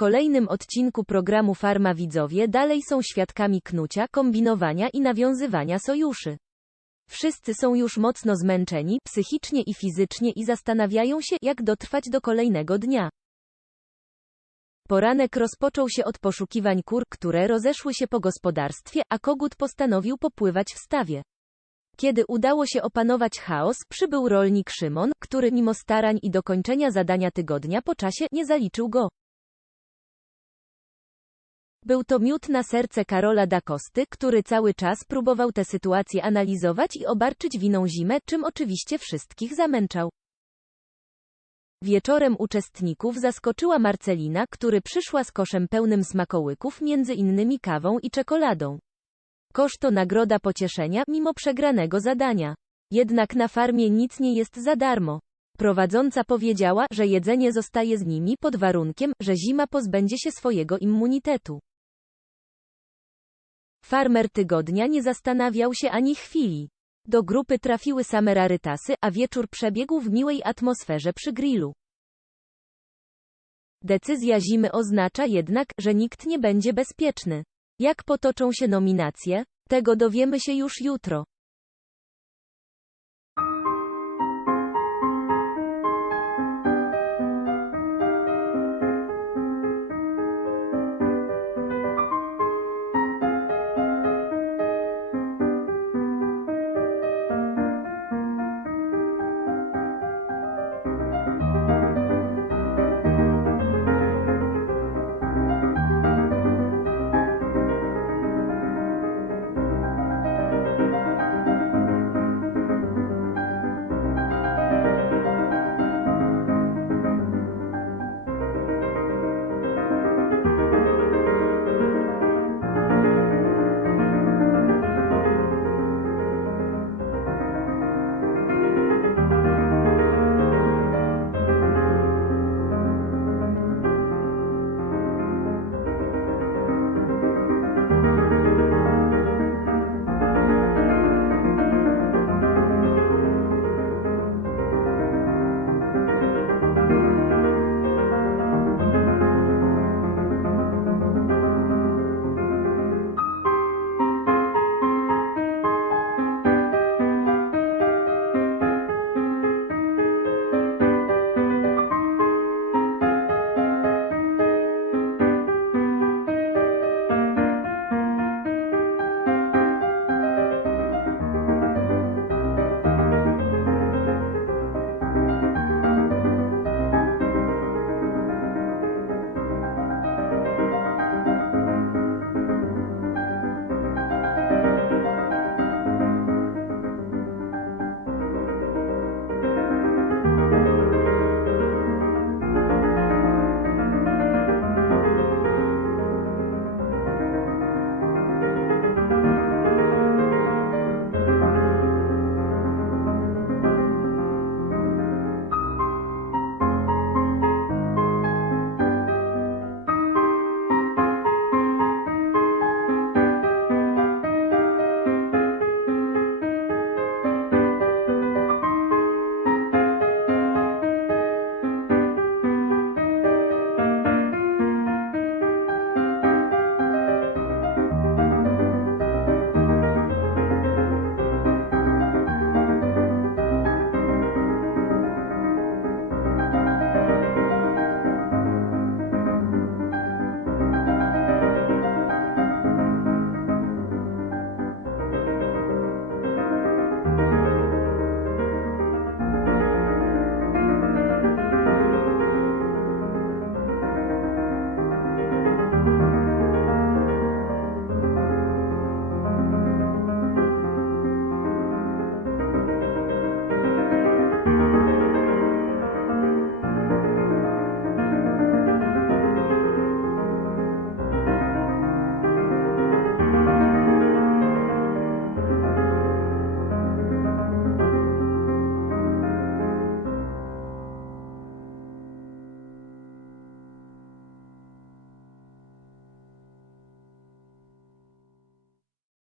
kolejnym odcinku programu Farma widzowie dalej są świadkami knucia, kombinowania i nawiązywania sojuszy. Wszyscy są już mocno zmęczeni, psychicznie i fizycznie i zastanawiają się, jak dotrwać do kolejnego dnia. Poranek rozpoczął się od poszukiwań kur, które rozeszły się po gospodarstwie, a kogut postanowił popływać w stawie. Kiedy udało się opanować chaos, przybył rolnik Szymon, który mimo starań i dokończenia zadania tygodnia po czasie nie zaliczył go. Był to miód na serce Karola da Costy, który cały czas próbował tę sytuację analizować i obarczyć winą zimę, czym oczywiście wszystkich zamęczał. Wieczorem uczestników zaskoczyła Marcelina, który przyszła z koszem pełnym smakołyków, między innymi kawą i czekoladą. Kosz to nagroda pocieszenia, mimo przegranego zadania. Jednak na farmie nic nie jest za darmo. Prowadząca powiedziała, że jedzenie zostaje z nimi pod warunkiem, że zima pozbędzie się swojego immunitetu. Farmer tygodnia nie zastanawiał się ani chwili. Do grupy trafiły same rarytasy, a wieczór przebiegł w miłej atmosferze przy grillu. Decyzja zimy oznacza jednak, że nikt nie będzie bezpieczny. Jak potoczą się nominacje? Tego dowiemy się już jutro.